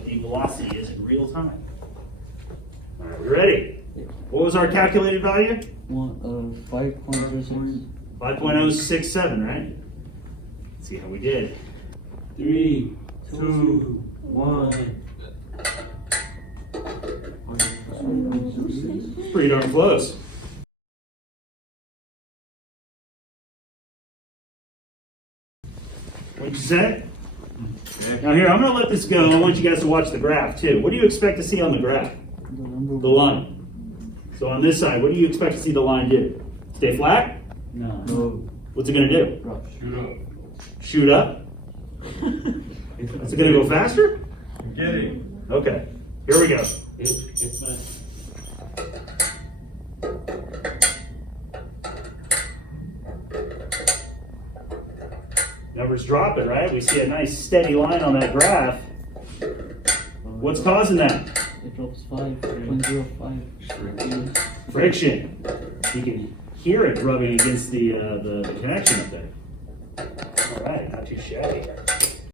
what the velocity is in real time. All right, we ready? What was our calculated value? 5.06. 5.067, right? Let's see how we did. 3, 2, 1. Pretty darn close. What'd you say? Now here, I'm gonna let this go. I want you guys to watch the graph too. What do you expect to see on the graph? The line. So on this side, what do you expect to see the line do? Stay flat? No. What's it gonna do? Drop. Shoot up? Is it gonna go faster? Get it. Okay, here we go. It's not. Numbers dropping, right? We see a nice steady line on that graph. What's causing that? It drops 5.05. Friction. You can hear it rubbing against the connection up there. All right, not too shabby.